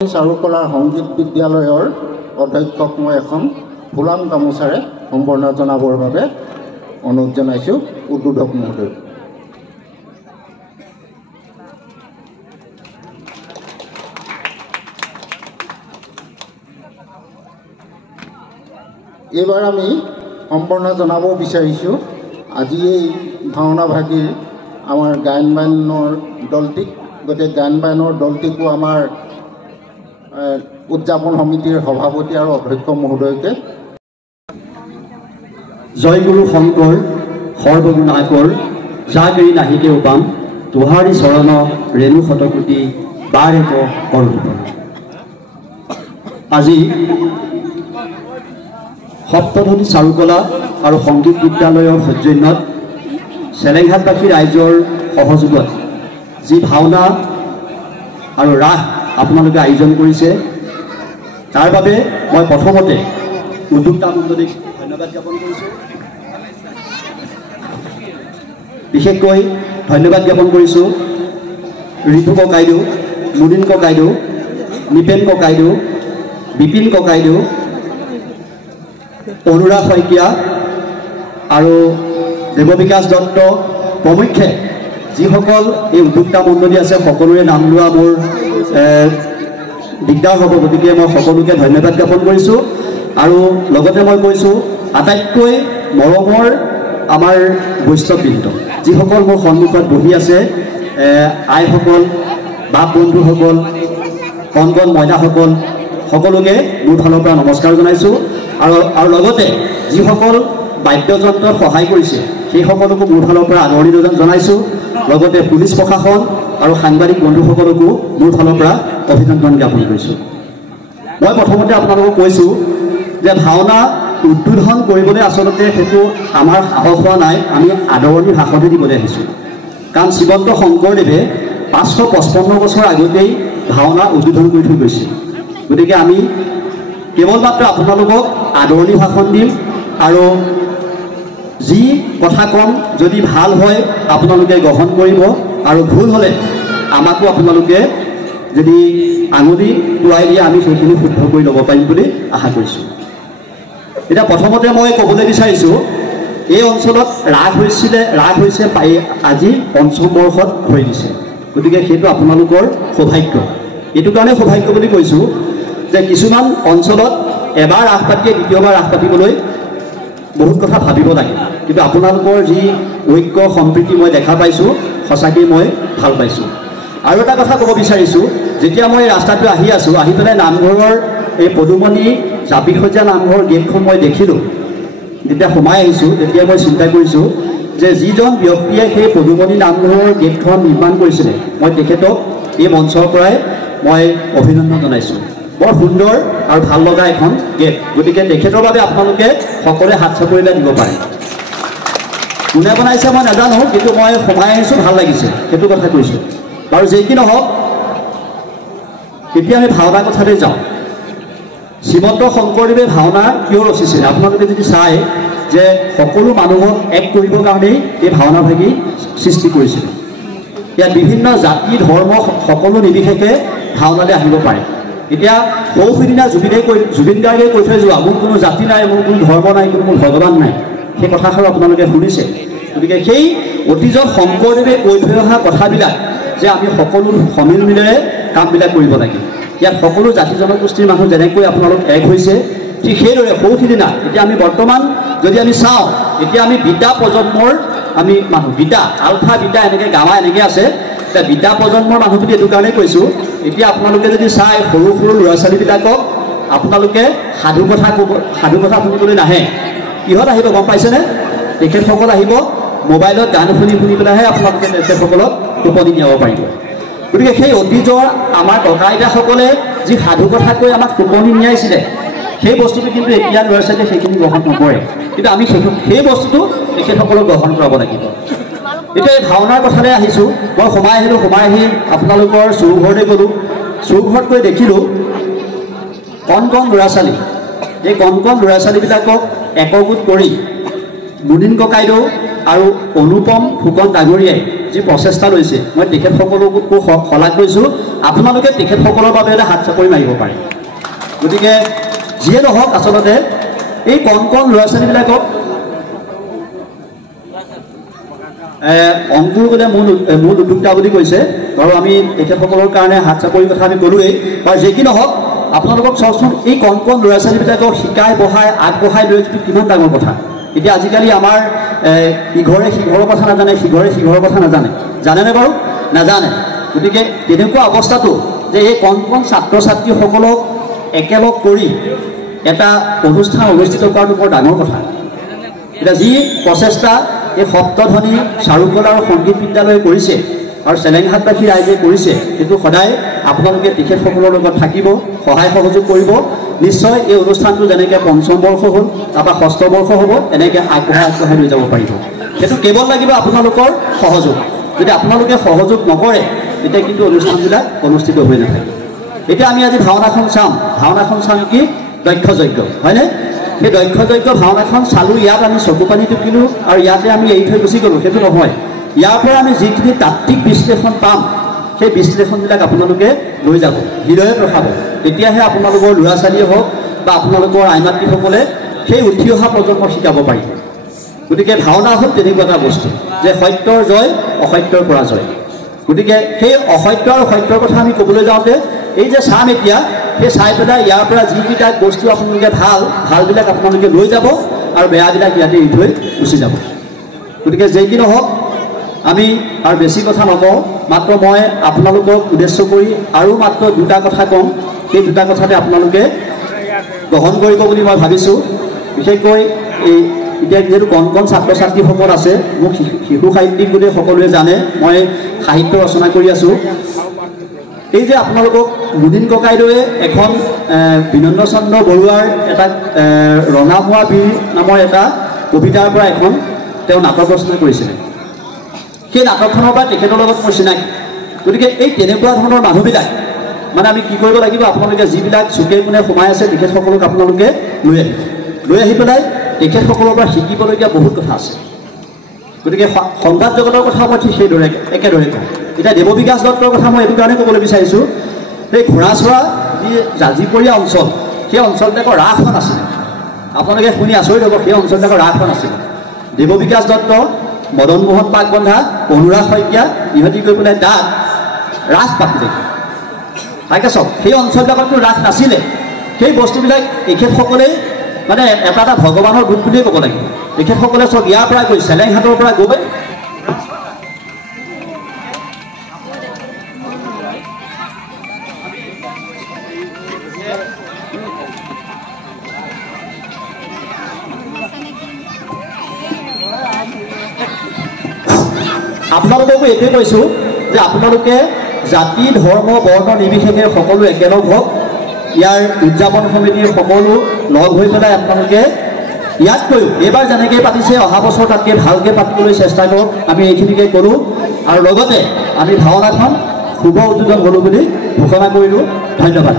চাৰুকলা সংগীত বিদ্যালয়ৰ অধ্যক্ষক মই এখন ফুলাম গামোচাৰে সম্বৰ্ধনা জনাবৰ বাবে অনুৰোধ জনাইছোঁ উদ্বোধক মহোদয়। এইবাৰ আমি সম্বৰ্ধনা জনাব বিচাৰিছোঁ আজি এই ভাওনা ভাগীৰ আমাৰ গায়ন বায়নৰ দলটিক, গতিকে গায়ন বায়নৰ দলটিকো আমাৰ উদযাপন সমিতিৰ সভাপতি আৰু অধ্যক্ষ মহোদয়কে জয়গুৰু শংকৰ সৰ্বগুণাকৰ জাগিৰি নাহিকে উপাম তোহাৰী চৰণ ৰেণু শতকোটি বাৰ এক কৰোঁ। আজি সপ্তধনী চাৰুকলা আৰু সংগীত বিদ্যালয়ৰ সৌজন্যত চেলেংঘাটবাসী ৰাইজৰ সহযোগত যি ভাওনা আৰু ৰাস আপোনালোকে আয়োজন কৰিছে তাৰ বাবে মই প্ৰথমতে উদ্যোক্তা মণ্ডলীক ধন্যবাদ জ্ঞাপন কৰিছোঁ। বিশেষকৈ ধন্যবাদ জ্ঞাপন কৰিছোঁ ঋতু ককাইদেউ, মুদিন ককাইদেউ, নিপেন ককাইদেউ, বিপিন ককাইদেউ, অনুৰাগ শইকীয়া আৰু দেৱবিকাশ দত্ত প্ৰমুখ্যে যিসকল এই উদ্যোক্তা মণ্ডলী আছে সকলোৰে নাম লোৱা মোৰ দিগদাৰ হ'ব, গতিকে মই সকলোকে ধন্যবাদ জ্ঞাপন কৰিছোঁ। আৰু লগতে মই কৈছোঁ আটাইতকৈ মৰমৰ আমাৰ বৈষ্ণৱবৃন্দ যিসকল মোৰ সন্মুখত বহি আছে, আইসকল, বাপ বন্ধুসকল, কণ কণ মইনাসকল, সকলোকে মোৰ ফালৰ পৰা নমস্কাৰ জনাইছোঁ। আৰু লগতে যিসকল বাদ্যযন্ত্ৰত সহায় কৰিছে সেই সকলকো মোৰ ফালৰ পৰা আদৰণি জনাইছোঁ। লগতে পুলিচ প্ৰশাসন আৰু সাংবাদিক বন্ধুসকলকো মোৰ ফালৰ পৰা অভিনন্দন জ্ঞাপন কৰিছোঁ। মই প্ৰথমতে আপোনালোকক কৈছোঁ যে ভাওনা উদ্বোধন কৰিবলৈ আচলতে সেইটো আমাৰ সাহস হোৱা নাই, আমি আদৰণি ভাষণে দিবলৈ আহিছোঁ। কাৰণ শ্ৰীমন্ত শংকৰদেৱে 555 বছৰ আগতেই ভাওনা উদ্বোধন কৰি থৈ গৈছে। গতিকে আমি কেৱল মাত্ৰ আপোনালোকক আদৰণি ভাষণ দিম আৰু যি কথা ক'ম যদি ভাল হয় আপোনালোকে গ্ৰহণ কৰিব আৰু ভুল হ'লে আমাকো আপোনালোকে যদি আঙুলি টুৱাই দিয়ে আমি সেইখিনি শুদ্ধ কৰি ল'ব পাৰিম বুলি আশা কৰিছোঁ। এতিয়া প্ৰথমতে মই ক'বলৈ বিচাৰিছোঁ এই অঞ্চলত ৰাস হৈছে আজি 5ম বৰ্ষত হৈ দিছে। গতিকে সেইটো আপোনালোকৰ সৌভাগ্য। এইটো কাৰণে সৌভাগ্য বুলি কৈছোঁ যে কিছুমান অঞ্চলত এবাৰ ৰাস পাতিয়ে দ্বিতীয়বাৰ ৰাস পাতিবলৈ বহুত কথা ভাবিব লাগে, কিন্তু আপোনালোকৰ যি ঐক্য সম্প্ৰীতি মই দেখা পাইছোঁ সঁচাকৈ মই ভাল পাইছোঁ। আৰু এটা কথা ক'ব বিচাৰিছোঁ, যেতিয়া মই ৰাস্তাটো আহি আছোঁ, আহি পেলাই নামঘৰৰ এই পদুমণি জাপিসজীয়া নামঘৰৰ গেটখন মই দেখিলোঁ, যেতিয়া সোমাই আহিছোঁ তেতিয়া মই চিন্তা কৰিছোঁ যে যিজন ব্যক্তিয়ে সেই পদুমণি নামঘৰৰ গেটখন নিৰ্মাণ কৰিছিলে মই তেখেতক এই মঞ্চৰ পৰাই মই অভিনন্দন জনাইছোঁ। বৰ সুন্দৰ আৰু ভাল লগা এখন গেট, গতিকে তেখেতৰ বাবে আপোনালোকে সকলোৱে হাত চাপৰিলে দিব পাৰে। কোনে বনাইছে মই নাজানো, কিন্তু মই সোমাই আহিছোঁ, ভাল লাগিছে, সেইটো কথা কৈছোঁ। বাৰু যি কি নহওক, এতিয়া আমি ভাওনাৰ কথাতে যাওঁ। শ্ৰীমন্ত শংকৰদেৱে ভাওনা কিয় ৰচিছিলে আপোনালোকে যদি চায় যে সকলো মানুহক এক কৰিবৰ কাৰণেই এই ভাওনা ভাগি সৃষ্টি কৰিছিলে। ইয়াত বিভিন্ন জাতি ধৰ্ম সকলো নিৰ্বিশেষে ভাওনালৈ আহিব পাৰে। এতিয়া সৌ সিদিনা জুবিন গাৰ্গে কৈ থৈ যোৱা মোৰ কোনো জাতি নাই, মোৰ কোনো ধৰ্ম নাই, কোনো ভগৱান নাই, সেই কথাষাৰ আপোনালোকে শুনিছে। গতিকে সেই অতীজত শংকৰদেৱে কৈ থৈ অহা কথাবিলাক যে আমি সকলো সমিল মিলেৰে কামবিলাক কৰিব লাগে। ইয়াত সকলো জাতি জনগোষ্ঠীৰ মানুহ যেনেকৈ আপোনালোক এক হৈছে, ঠিক সেইদৰে সৌ সিদিনা এতিয়া আমি বৰ্তমান যদি আমি চাওঁ, এতিয়া আমি বিটা প্ৰজন্মৰ আমি মানুহ, বিটা আলফা বিটা এনেকৈ গামা এনেকৈ আছে। এতিয়া বিটা প্ৰজন্মৰ মানুহ বুলি এইটো কাৰণেই কৈছোঁ, এতিয়া আপোনালোকে যদি চাই সৰু সৰু ল'ৰা ছোৱালীবিলাকক আপোনালোকে সাধু কথা শুনিবলৈ নাহে। কিহত আহিব গম পাইছেনে? তেখেতসকল আহিব মোবাইলত গান শুনি পেলাইহে আপোনালোকে তেখেতসকলক টোপনি নিয়াব পাৰিব। গতিকে সেই অতীজৰ আমাৰ ককা আইতাসকলে যি সাধু কথা কৈ আমাক টোপনি নিয়াইছিলে সেই বস্তুটো কিন্তু এতিয়া ল'ৰা ছোৱালীয়ে সেইখিনি গ্ৰহণ নকৰে, কিন্তু আমি সেই বস্তুটো তেখেতসকলক গ্ৰহণ কৰাব লাগিব। এতিয়া এই ভাওনাৰ কথালৈ আহিছোঁ। মই সোমাই আহিলোঁ, সোমাই আহি আপোনালোকৰ চৌঘৰলৈ গ'লোঁ। চৌঘৰত গৈ দেখিলোঁ কণ কণ ল'ৰা ছোৱালী, এই কণ কণ ল'ৰা ছোৱালীবিলাকক একগোট কৰি মুদিন ককাইদেউ আৰু অনুপম ফুকন ডাঙৰীয়াই যি প্ৰচেষ্টা লৈছে মই তেখেতসকলকো শলাগ লৈছোঁ আপোনালোকে তেখেতসকলৰ বাবে এটা হাত চাপৰি মাৰিব পাৰে গতিকে যিয়ে নহওক আচলতে এই কণ কণ ল'ৰা ছোৱালীবিলাকক অংকুৰ বোলে মূল উদ্যোক্তা বুলি কৈছে আৰু আমি তেখেতসকলৰ কাৰণে হাত চাপৰিৰ কথা আমি ক'লোৱেই আৰু যি কি নহওক আপোনালোকক চাওকচোন এই কণ কণ ল'ৰা ছোৱালীবিলাকক শিকাই বঢ়াই আগবঢ়াই লৈ যোৱাটো কিমান ডাঙৰ কথা এতিয়া আজিকালি আমাৰ ইঘৰে সিঘৰৰ কথা নাজানে সিঘৰে সিঘৰৰ কথা নাজানে জানেনে বাৰু নাজানে গতিকে তেনেকুৱা অৱস্থাটো যে এই কণ কণ ছাত্ৰ ছাত্ৰীসকলক একেলগ কৰি এটা অনুষ্ঠান অনুষ্ঠিত কৰাটো বৰ ডাঙৰ কথা এতিয়া যি প্ৰচেষ্টা এই সপ্তধ্বনি চাৰুকলা আৰু সংগীত বিদ্যালয়ে কৰিছে আৰু চেলেংঘাটবাসী ৰাইজে কৰিছে সেইটো সদায় আপোনালোকে তেখেতসকলৰ লগত থাকিব সহায় সহযোগ কৰিব নিশ্চয় এই অনুষ্ঠানটো যেনেকৈ পঞ্চম বৰ্ষ হ'ল তাৰপৰা ষষ্ঠ বৰ্ষ হ'ব এনেকৈ আগবঢ়াই লৈ যাব পাৰিব সেইটো কেৱল লাগিব আপোনালোকৰ সহযোগ যদি আপোনালোকে সহযোগ নকৰে তেতিয়া কিন্তু অনুষ্ঠানবিলাক অনুষ্ঠিত হৈ নাথাকে এতিয়া আমি আজি ভাওনাখন চাম কি দক্ষযজ্ঞ হয়নে সেই দক্ষযজ্ঞ ভাওনাখন চালোঁ ইয়াত আমি চকু পানী টুকিলোঁ আৰু ইয়াতে আমি এৰি থৈ গুচি গ'লোঁ সেইটো নহয় ইয়াৰ পৰা আমি যিখিনি তাত্ত্বিক বিশ্লেষণ পাম সেই বিশ্লেষণবিলাক আপোনালোকে লৈ যাব হৃদয়ত ৰখাব তেতিয়াহে আপোনালোকৰ ল'ৰা ছোৱালীয়ে হওক বা আপোনালোকৰ আই মাতৃসকলে সেই উঠি অহা প্ৰজন্মক শিকাব পাৰিব গতিকে ভাওনা হ'ল তেনেকুৱা এটা বস্তু যে সত্যৰ জয় অসত্যৰ পৰাজয় গতিকে সেই অসত্য আৰু সত্যৰ কথা আমি ক'বলৈ যাওঁতে এই যে চাম এতিয়া সেই চাই পেলাই ইয়াৰ পৰা যিকেইটা বস্তু আপোনালোকে ভালবিলাক আপোনালোকে লৈ যাব আৰু বেয়াবিলাক ইয়াতে এৰি থৈ গুচি যাব গতিকে যি কি নহওক আমি আৰু বেছি কথা নকওঁ মাত্ৰ মই আপোনালোকক উদ্দেশ্য কৰি আৰু মাত্ৰ দুটা কথা কওঁ সেই দুটা কথাতে আপোনালোকে গ্ৰহণ কৰিব বুলি মই ভাবিছোঁ বিশেষকৈ এই এতিয়া যিহেতু কণ কণ ছাত্ৰ ছাত্ৰীসকল আছে মোক শিশু সাহিত্যিক বুলি সকলোৱে জানে মই সাহিত্য ৰচনা কৰি আছোঁ এই যে আপোনালোকক মুদিন ককাইদেৱে এখন বিনন্দ চন্দ্ৰ বৰুৱাৰ এটা ৰঙামোৱা বীৰ নামৰ এটা কবিতাৰ পৰা এখন তেওঁ নাটক ৰচনা কৰিছিলে সেই নাটকখনৰ পৰা তেখেতৰ লগত মোৰ চিনাকি গতিকে এই তেনেকুৱা ধৰণৰ মানুহবিলাক মানে আমি কি কৰিব লাগিব আপোনালোকে যিবিলাক চুকে কোণে সোমাই আছে তেখেতসকলক আপোনালোকে লৈ আহি পেলাই তেখেতসকলৰ পৰা শিকিবলগীয়া বহুত কথা আছে গতিকে সংবাদ জগতৰ কথা মই ঠিক সেইদৰে একেদৰে কওঁ এতিয়া দেৱবিকাশ দত্তৰ কথা মই এইটো কাৰণে ক'বলৈ বিচাৰিছোঁ সেই ঘোঁৰাচৰা যি জাজিপৰীয়া অঞ্চল সেই অঞ্চলবিলাকৰ ৰাসখন আছিলে আপোনালোকে শুনি আচৰিত হ'ব সেই অঞ্চলবিলাকৰ ৰাসখন আছিলে দেৱবিকাশ দত্ত মদন মোহন পাকবন্ধা অনুৰাগ শইকীয়া ইহঁতি গৈ পেলাই তাত ৰাস পাতিলে তাকে চাওক সেই অঞ্চলবিলাকততো ৰাস নাছিলে সেই বস্তুবিলাক তেখেতসকলে মানে এটা এটা ভগৱানৰ ৰূপ বুলিয়ে ক'ব লাগিব তেখেতসকলে চব ইয়াৰ পৰা গৈ চেলেংঘাটৰ পৰা গৈ আপোনালোককো এইটোৱে কৈছোঁ যে আপোনালোকে জাতি ধৰ্ম বৰ্ণ নিৰ্বিশেষে সকলো একেলগ হওক ইয়াৰ উদযাপন সমিতিৰ সকলো লগ হৈ পেলাই আপোনালোকে ইয়াতকৈও এইবাৰ যেনেকৈ পাতিছে অহা বছৰ তাতকৈ ভালকৈ পাতিবলৈ চেষ্টা কৰক আমি এইখিনিকে কৰোঁ আৰু লগতে আমি ভাওনাখন শুভ উদ্বোধন কৰোঁ বুলি ঘোষণা কৰিলোঁ ধন্যবাদ